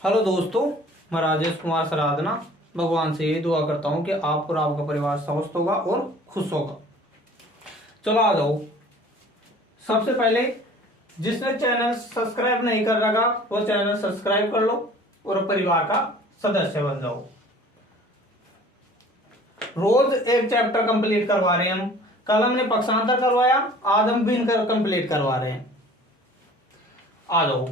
Hello दोस्तों, मैं राजेश कुमार सराधना भगवान से यही दुआ करता हूँ कि आप और आपका परिवार स्वस्थ होगा और खुश होगा। चलो आ जाओ। सबसे पहले जिसने चैनल सब्सक्राइब नहीं कर रखा वो चैनल सब्सक्राइब कर लो और परिवार का सदस्य बन जाओ। रोज एक चैप्टर कंप्लीट करवा रहे हैं हम। कल हमने पक्षांतर करवाया, आज हम भिन्न कर कंप्लीट करवा रहे हैं। आ जाओ,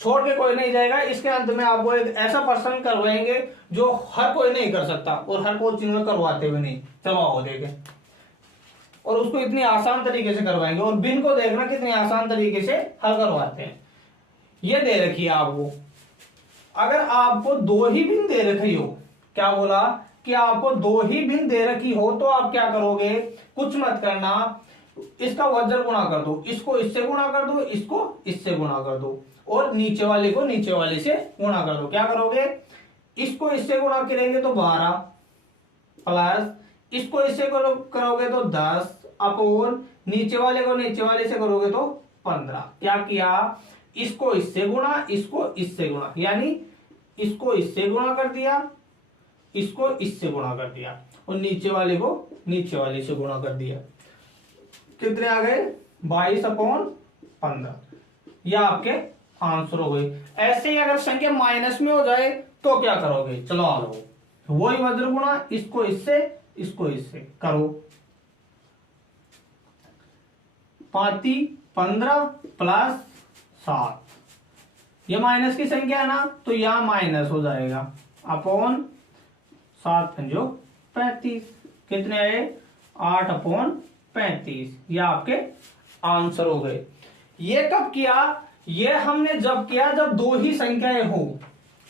छोड़ के कोई नहीं जाएगा। इसके अंत में आपको एक ऐसा प्रश्न करवाएंगे जो हर कोई नहीं कर सकता और हर कोचिंग में करवाते भी नहीं। चलो आओ देखें, और उसको इतनी आसान तरीके से करवाएंगे। और बिन को देखना कितनी आसान तरीके से हल करवाते हैं। ये दे रखी है आपको, अगर आपको दो ही बिन दे रखी हो, क्या बोला कि आपको दो ही बिन दे रखी हो तो आप क्या करोगे, कुछ मत करना, इसका वज्र गुणा कर दो, इसको इससे गुणा कर दो, इसको इससे गुणा कर दो, और नीचे वाले को नीचे वाले से गुणा कर दो। क्या करोगे, इसको इससे गुणा करेंगे तो 12 प्लस इसको इससे करोगे तो 10 अपोन नीचे वाले को नीचे वाले से करोगे तो 15। क्या किया, इसको इससे गुणा, इसको इससे गुणा, यानी इसको इससे गुणा कर दिया, इसको इससे गुणा कर दिया, और नीचे वाले को नीचे वाले से गुणा कर दिया। कितने आ गए, 22/15। यह आपके आंसर हो गई। ऐसे ही अगर संख्या माइनस में हो जाए तो क्या करोगे, चलो आ लो, वही वज्र गुणा, इसको इससे करो। 15 प्लस 7, ये माइनस की संख्या है ना, तो यहां माइनस हो जाएगा अपॉन 7×5 कितने आए, 8/35। ये आपके आंसर हो गए। ये कब किया, ये हमने जब किया जब दो ही संख्याएं हो।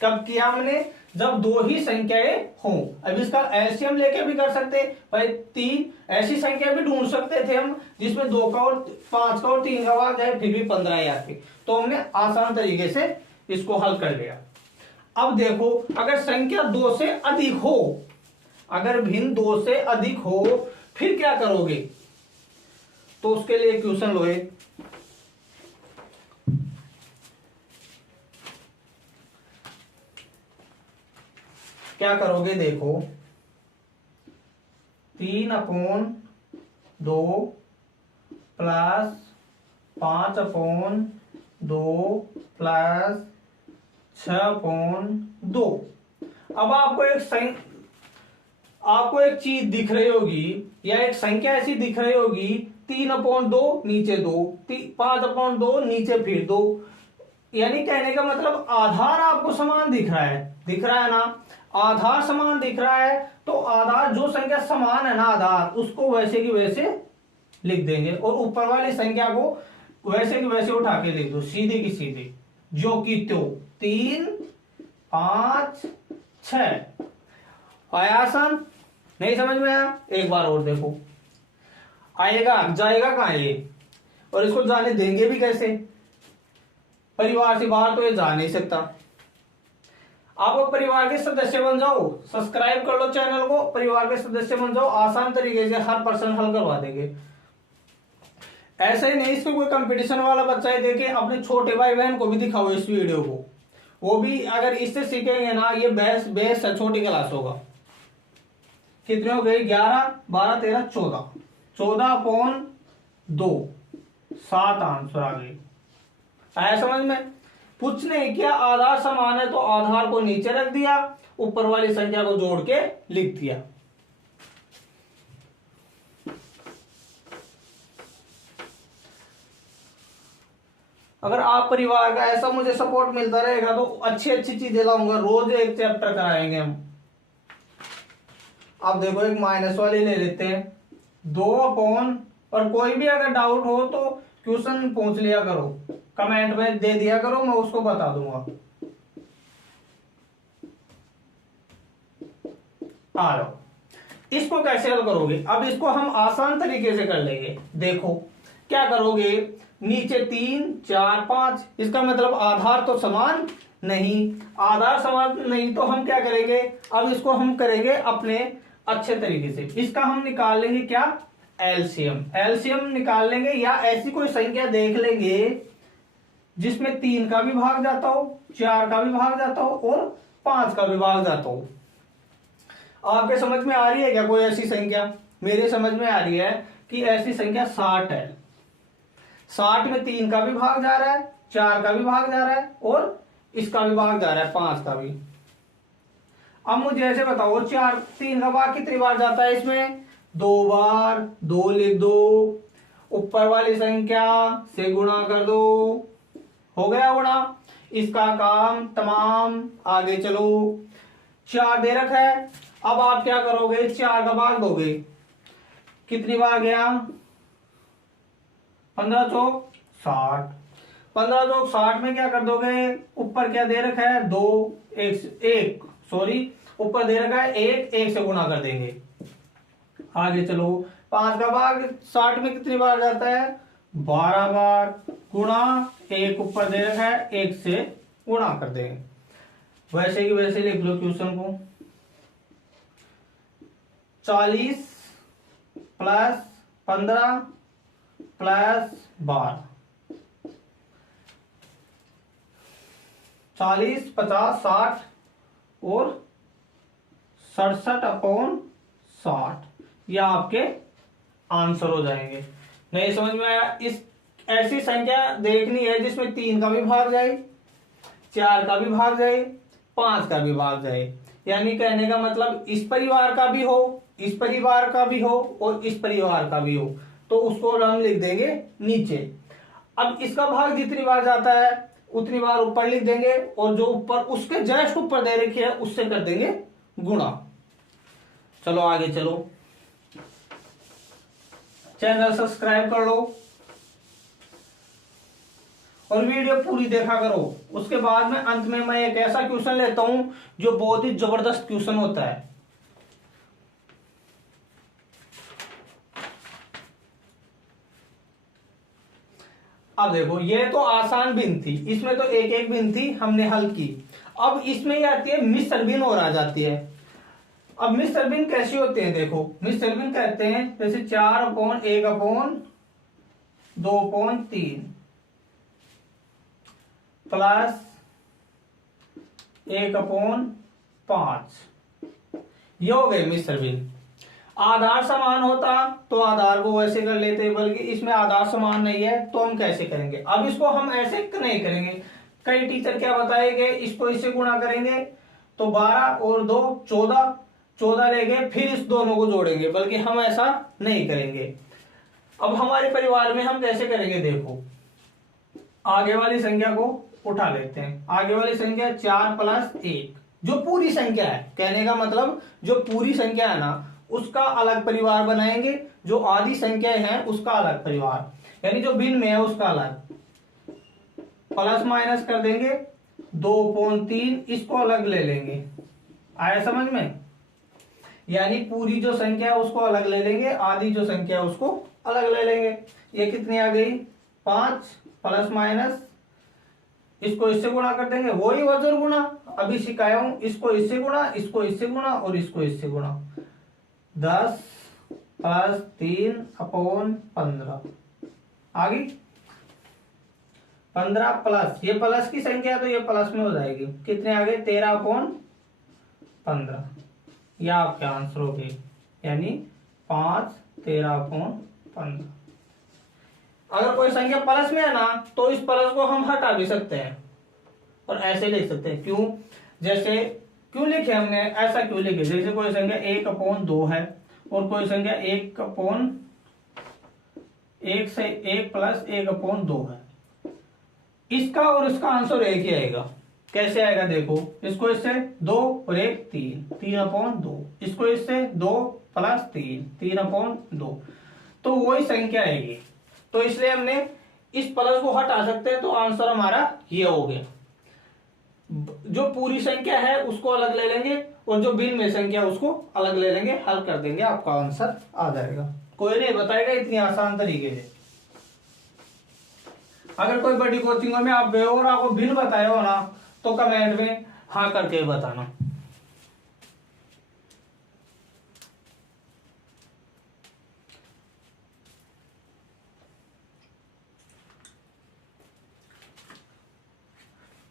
कब किया हमने, जब दो ही संख्याएं हो। अब इसका एलसीएम लेके भी कर सकते भाई, 3 ऐसी संख्या भी ढूंढ सकते थे हम जिसमें 2 का और 5 का और 3 का भाग जाए फिर भी 15 ही आती, तो हमने आसान तरीके से इसको हल कर लिया। अब देखो, अगर संख्या 2 से अधिक हो, अगर भिन्न 2 से अधिक हो, फिर क्या करोगे, तो उसके लिए क्वेश्चन लो। क्या करोगे, देखो 3/2 प्लस 5/2 प्लस 6/2। अब आपको एक चीज दिख रही होगी या एक संख्या ऐसी दिख रही होगी, 3/2 नीचे 2, 5/2 नीचे फिर 2, यानी कहने का मतलब आधार आपको समान दिख रहा है ना, आधार समान दिख रहा है, तो आधार जो संख्या समान है ना आधार, उसको वैसे की वैसे लिख देंगे, और ऊपर वाली संख्या को वैसे की वैसे उठा के लिख दो, सीधे की सीधे, जो कि तो 3, 5, 6। आया आसान, नहीं समझ में आया, एक बार और देखो, आएगा जाएगा कहां ये, और इसको जाने देंगे भी कैसे, परिवार से बाहर तो ये जा नहीं सकता। आप परिवार के सदस्य बन जाओ, सब्सक्राइब कर लो चैनल को, परिवार के सदस्य बन जाओ, आसान तरीके से हर प्रश्न हल करवा देंगे। ऐसे ही नहीं, इसमें कोई कंपटीशन वाला बच्चा है, देखे अपने छोटे भाई बहन को भी दिखाओ इस वीडियो को, वो भी अगर इससे सीखेंगे ना, ये बेस्ट है, छोटी क्लास होगा। कितने हो गए, 11, 12, 13, 14, 14/2, 7 आंसर आ गए। आया समझ में, पूछने क्या, आधार समान है तो आधार को नीचे रख दिया, ऊपर वाली संख्या को जोड़ के लिख दिया। अगर आप परिवार का ऐसा मुझे सपोर्ट मिलता रहेगा तो अच्छी अच्छी चीजें लाऊंगा, रोज एक चैप्टर कराएंगे हम। आप देखो, एक माइनस वाली ले लेते हैं, 2/, और कोई भी अगर डाउट हो तो क्वेश्चन पूछ लिया करो, कमेंट में दे दिया करो, मैं उसको बता दूंगा। आ जाओ, इसको कैसे हल करोगे, अब इसको हम आसान तरीके से कर लेंगे। देखो क्या करोगे, नीचे 3, 4, 5, इसका मतलब आधार तो समान नहीं, आधार समान नहीं तो हम क्या करेंगे, अब इसको हम करेंगे अपने अच्छे तरीके से। इसका हम निकाल लेंगे क्या, एलसीएम निकाल लेंगे, या ऐसी कोई संख्या देख लेंगे जिसमें 3 का भी भाग जाता हो, 4 का भी भाग जाता हो और 5 का भी भाग जाता हो। आपके समझ में आ रही है क्या कोई ऐसी संख्या? मेरे समझ में आ रही है कि ऐसी संख्या 60 है। 60 में 3 का भी भाग जा रहा है, 4 का भी भाग जा रहा है और इसका भी भाग जा रहा है, 5 का भी। अब मुझे ऐसे बताओ, 3 का भाग कितनी बार जाता है इसमें? 2 बार। 2 लिख दो, ऊपर वाली संख्या से गुणा कर दो, हो गया गुणा। इसका काम तमाम। आगे चलो, 4 दे रखा है। अब आप क्या करोगे? 4 का भाग दोगे, कितनी बार गया? 15 चौक 60। 15 चौक 60 में क्या कर दोगे? ऊपर क्या दे रखा है? 2, एक सॉरी, ऊपर दे रखा है 1 से गुणा कर देंगे। आगे चलो, 5 का भाग 60 में कितनी बार जाता है? 12 बार। गुणा 1 ऊपर दे रखा है, 1 से गुणा कर देंगे। वैसे ही वैसे लिख लो क्वेश्चन को। 40 प्लस 15 प्लस 12, 40, 50, 60 और 67/60, यह आपके आंसर हो जाएंगे। नहीं समझ में आया? इस ऐसी संख्या देखनी है जिसमें 3 का भी भाग जाए, 4 का भी भाग जाए, 5 का भी भाग जाए। यानी कहने का मतलब इस परिवार का भी हो, इस परिवार का भी हो और इस परिवार का भी हो, तो उसको हम लिख देंगे नीचे। अब इसका भाग जितनी बार जाता है उतनी बार ऊपर लिख देंगे और जो ऊपर उसके जस्ट ऊपर दे रखी है उससे कर देंगे गुणा। चलो आगे चलो, चैनल सब्सक्राइब कर लो और वीडियो पूरी देखा करो। उसके बाद में अंत में मैं एक ऐसा क्वेश्चन लेता हूं जो बहुत ही जबरदस्त क्वेश्चन होता है। अब देखो, ये तो आसान भिन्न थी, इसमें तो एक एक भिन्न थी, हमने हल की। अब इसमें ये आती है मिश्र भिन्न और आ जाती है। अब मिश्र भिन्न कैसी होते हैं? देखो, मिश्र भिन्न कहते हैं जैसे 4/1/2/3 प्लस 1/5, ये हो गए मिश्र भिन्न। आधार समान होता तो आधार को वैसे कर लेते, बल्कि इसमें आधार समान नहीं है तो हम कैसे करेंगे? अब इसको हम ऐसे नहीं करेंगे। कई टीचर क्या बताएंगे, इसको इससे गुणा करेंगे तो 12 और 2 14, 14 लेंगे फिर इस दोनों को जोड़ेंगे, बल्कि हम ऐसा नहीं करेंगे। अब हमारे परिवार में हम कैसे करेंगे? देखो, आगे वाली संख्या को उठा लेते हैं। आगे वाली संख्या 4 + 1, जो पूरी संख्या है, कहने का मतलब जो पूरी संख्या है ना उसका अलग परिवार बनाएंगे, जो आधी संख्याएं हैं उसका अलग परिवार, यानी जो भिन्न में है उसका अलग। प्लस माइनस कर देंगे, 2/3 इसको अलग ले लेंगे। आया समझ में? यानी पूरी जो संख्या है उसको अलग ले लेंगे, आधी जो संख्या है उसको अलग ले लेंगे। ये कितनी आ गई? 5 प्लस माइनस, इसको इससे गुणा कर देंगे, वही वजन गुणा अभी सिखाया हूं, इसको इससे गुणा, इसको इससे गुणा और इसको इससे गुणा। 10 + 3/15 आ गई। 15 प्लस, ये प्लस की संख्या तो ये प्लस में हो जाएगी। कितने आ गए? 13/15, यह आपके आंसर हो गए, यानी 5 13/15। अगर कोई संख्या प्लस में है ना तो इस प्लस को हम हटा भी सकते हैं और ऐसे लिख सकते हैं। क्यों? जैसे क्यों लिखे हमने, ऐसा क्यों लिखे? जैसे कोई संख्या 1/2 है और कोई संख्या 1 से 1 + 1/2 है, इसका और इसका आंसर एक ही आएगा। कैसे आएगा? देखो, इसको इससे 2 और 1 3, 3/2, इसको इससे 2 + 3, 3/2, तो वही संख्या आएगी। तो इसलिए हमने इस प्लस को हटा सकते हैं, तो आंसर हमारा ये हो गया। जो पूरी संख्या है उसको अलग ले लेंगे और जो भिन्न में संख्या उसको अलग ले लेंगे, हल कर देंगे, आपका आंसर आ जाएगा। कोई नहीं बताएगा इतनी आसान तरीके से। अगर कोई बड़ी कोचिंगों में आप गए हो और आपको भिन्न बताया हो ना तो कमेंट में हाँ करके बताना।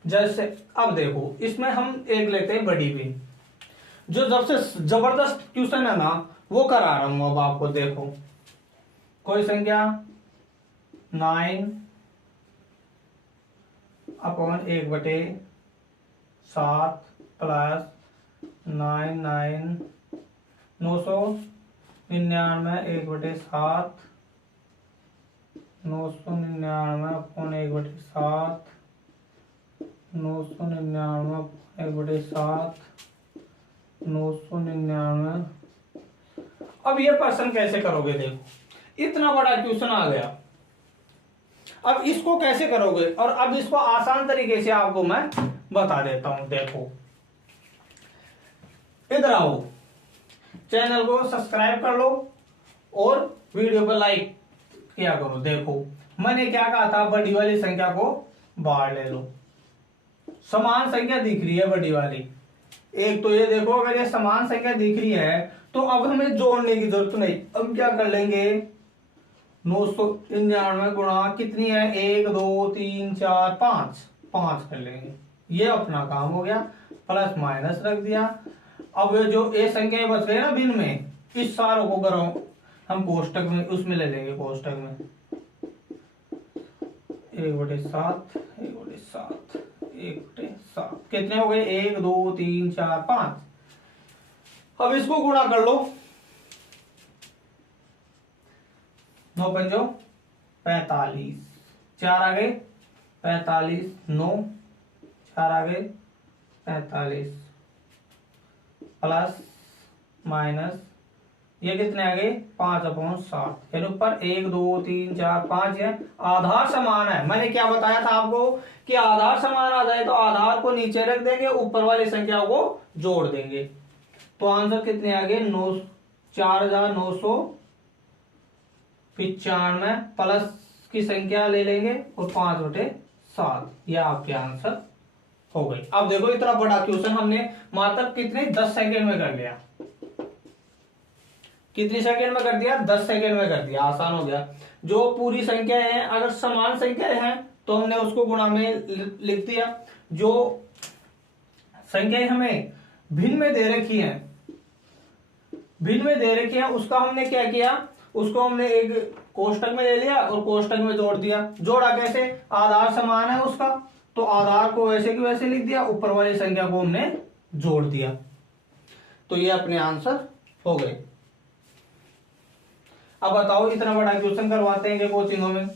जैसे अब देखो इसमें हम एक लेते हैं बड़ी भी, जो सबसे जबरदस्त क्वेश्चन है ना वो करा रहा हूं अब आपको। देखो कोई संख्या 9/1/7 प्लस 999 1/7 999/1/7 999/1/7 999। अब ये प्रश्न कैसे करोगे? देखो इतना बड़ा क्वेश्चन आ गया, अब इसको कैसे करोगे? और अब इसको आसान तरीके से आपको मैं बता देता हूं। देखो इधर आओ, चैनल को सब्सक्राइब कर लो और वीडियो पर लाइक किया करो। देखो मैंने क्या कहा था, बड़ी वाली संख्या को बाहर ले लो। समान संख्या दिख रही है बड़ी वाली, एक तो ये देखो अगर ये समान संख्या दिख रही है तो अब हमें जोड़ने की जरूरत नहीं। अब क्या कर लेंगे, 999 गुणा कितनी है, 1 2 3 4 5 5 कर लेंगे। ये अपना काम हो गया, प्लस माइनस रख दिया। अब जो ये संख्या बच गई ना भिन्न में, इस सारों को करो हम कोष्टक में, उसमें ले लेंगे कोष्टक में 1/7 1/7 1/7 कितने हो गए, 1 2 3 4 5। अब इसको गुणा कर लो, 9 पंजो 45, 4 आ गए 45, 9 4 आ गए 45 प्लस माइनस ये कितने आ गए 5/7। फिर ऊपर 1 2 3 4 5 है, आधार समान है। मैंने क्या बताया था आपको कि आधार समान आ जाए तो आधार को नीचे रख देंगे, ऊपर वाली संख्या को जोड़ देंगे। तो आंसर कितने आ गए 4995 प्लस की संख्या ले लेंगे और 5/7। यह आपके आंसर हो गई। अब देखो इतना बड़ा क्वेश्चन हमने मात्र कितने 10 सेकेंड में कर लिया। कितनी सेकेंड में कर दिया, 10 सेकेंड में कर दिया, आसान हो गया। जो पूरी संख्या है, अगर समान संख्या है तो हमने उसको गुणा में लिख दिया। जो संख्याएं हमें भिन्न में दे रखी है, भिन्न में दे रखी है, उसका हमने क्या किया, उसको हमने एक कोष्टक में ले लिया और कोष्टक में जोड़ दिया। जोड़ा कैसे, आधार समान है उसका तो आधार को वैसे की वैसे लिख दिया, ऊपर वाली संख्या को हमने जोड़ दिया। तो ये अपने आंसर हो गए। अब बताओ इतना बड़ा क्वेश्चन करवाते हैं कि कोचिंगों में,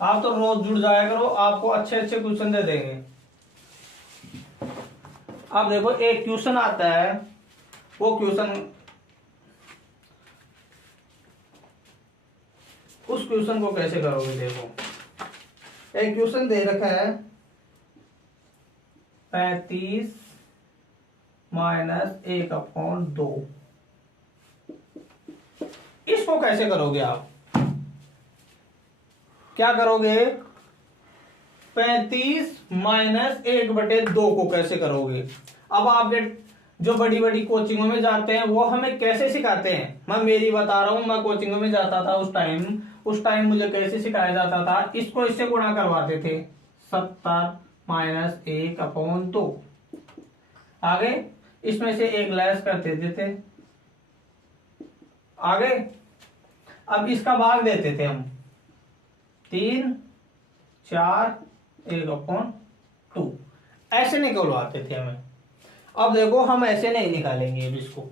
आप तो रोज जुड़ जाया करो, आपको अच्छे अच्छे क्वेश्चन दे देंगे। अब देखो एक क्वेश्चन आता है, वो क्वेश्चन उस क्वेश्चन को कैसे करोगे। देखो एक क्वेश्चन दे रखा है 35 - 1/2। इसको कैसे करोगे आप, क्या करोगे, 35 - 1/2 को कैसे करोगे। अब आपके जो बड़ी बड़ी कोचिंगों में जाते हैं वो हमें कैसे सिखाते हैं, मैं मेरी बता रहा हूं। मैं कोचिंगों में जाता था उस टाइम मुझे कैसे सिखाया जाता था, इसको इससे गुणा करवाते थे, 70 - 1/2। आगे इसमें से एक लेस करते देते, आगे अब इसका भाग देते थे हम 3 4 1/2, ऐसे निकलवाते थे हमें। अब देखो हम ऐसे नहीं निकालेंगे, अब इसको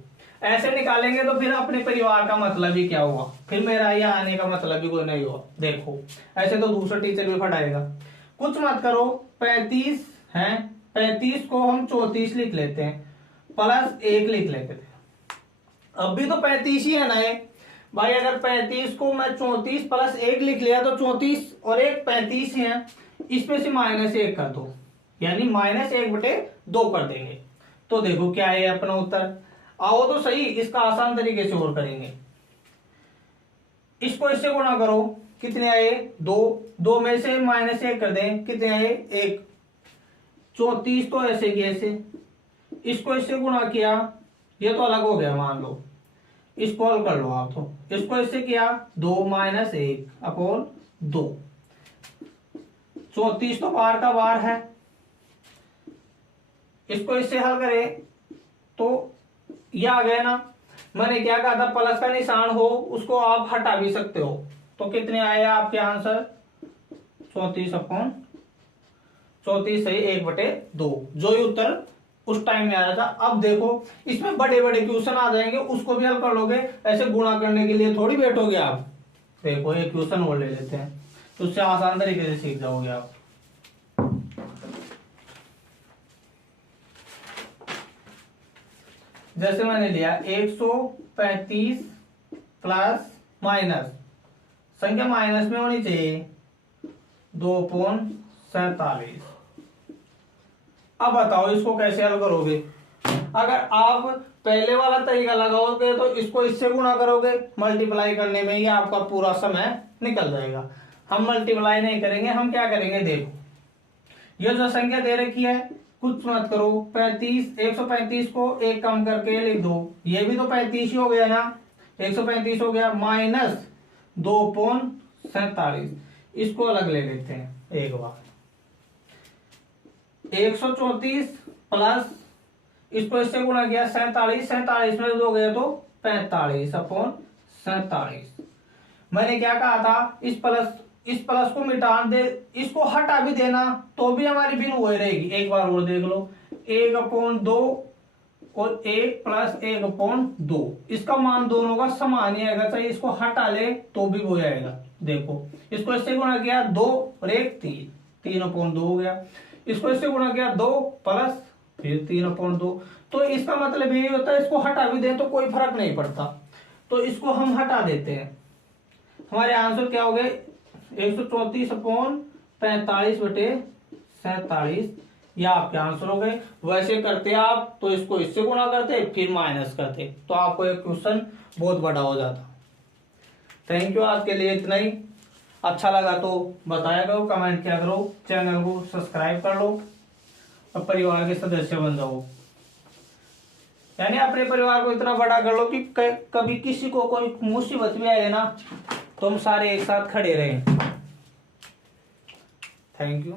ऐसे निकालेंगे तो फिर अपने परिवार का मतलब ही क्या हुआ, फिर मेरा यहाँ आने का मतलब ही कोई नहीं हुआ। देखो ऐसे तो दूसरा टीचर भी पढ़ाएगा। कुछ मत करो, 35 है, 35 को हम 34 लिख लेते हैं, प्लस 1 लिख लेते थे। अब भी तो 35 ही है ना ये भाई। अगर 35 को मैं 34 प्लस 1 लिख लिया तो 34 और 1 35 ही है, इसमें से -1 कर दो, यानी -1/2 कर देंगे। तो देखो क्या है अपना उत्तर। आओ तो सही, इसका आसान तरीके से और करेंगे। इसको इससे गुणा करो, कितने आए 2, 2 में से -1 कर दें, कितने आए 1। 34 तो ऐसे की ऐसे, इसको इससे गुणा किया, ये तो अलग हो गया मान लो, इसको हल कर लो आप। तो इसको इससे किया 2 - 1 अपॉन 2, 34 तो बार का बार है। इसको इससे हल करें तो ये आ गया ना। मैंने क्या कहा था, प्लस का निशान हो उसको आप हटा भी सकते हो। तो कितने आए आपके आंसर, 34 अपॉन 34 सही 1/2, जो ही उत्तर उस टाइम में आया था। अब देखो इसमें बड़े बड़े क्वेश्चन आ जाएंगे, उसको भी हल कर लोगे। ऐसे गुणा करने के लिए थोड़ी बैठोगे आप। देखो एक क्वेश्चन और ले लेते हैं, तो उससे आसान तरीके से सीख जाओगे आप। जैसे मैंने लिया 135 प्लस माइनस, संख्या माइनस में होनी चाहिए, 2/47। अब बताओ इसको कैसे हल करोगे। अगर आप पहले वाला तरीका लगाओगे तो इसको इससे गुणा करोगे, मल्टीप्लाई करने में ही आपका पूरा समय निकल जाएगा। हम मल्टीप्लाई नहीं करेंगे, हम क्या करेंगे, देखो ये जो संख्या दे रखी है कुछ मत करो, 35, 135 को एक कम करके लिख दो, ये भी तो 35 ही हो गया ना, 135 हो गया, माइनस 2/47। इसको अलग ले लेते हैं एक बार। 134 प्लस इसको इससे गुणा किया 47, 47 में 2 गया तो 45/47। मैंने क्या कहा था, इस प्लस को मिटा दे, इसको हटा भी देना तो भी हमारी भिन्न वही रहेगी। एक बार और देख लो, 1/2 और 1 + 1/2, इसका मान दोनों का समान ही आएगा, चाहे इसको हटा ले तो भी वो आएगा। देखो इसको इससे गुणा किया 2 और 1 3, 3/2 हो गया। इसको इससे गुणा किया 2 प्लस फिर 3/2। तो इसका मतलब ये होता है, इसको हटा भी दें तो कोई फर्क नहीं पड़ता। तो इसको हम हटा देते हैं, हमारे आंसर क्या हो गए, 134/45/47, ये आपके आंसर हो गए। वैसे करते आप तो इसको इससे गुणा करते फिर माइनस करते, तो आपको एक क्वेश्चन बहुत बड़ा हो जाता। थैंक यू, आज के लिए इतना ही। अच्छा लगा तो बताया करो, कमेंट किया करो, चैनल को सब्सक्राइब कर लो और परिवार के सदस्य बन जाओ। यानी अपने परिवार को इतना बड़ा कर लो कि कभी किसी को कोई मुसीबत भी आए ना तो हम सारे एक साथ खड़े रहें। Thank you.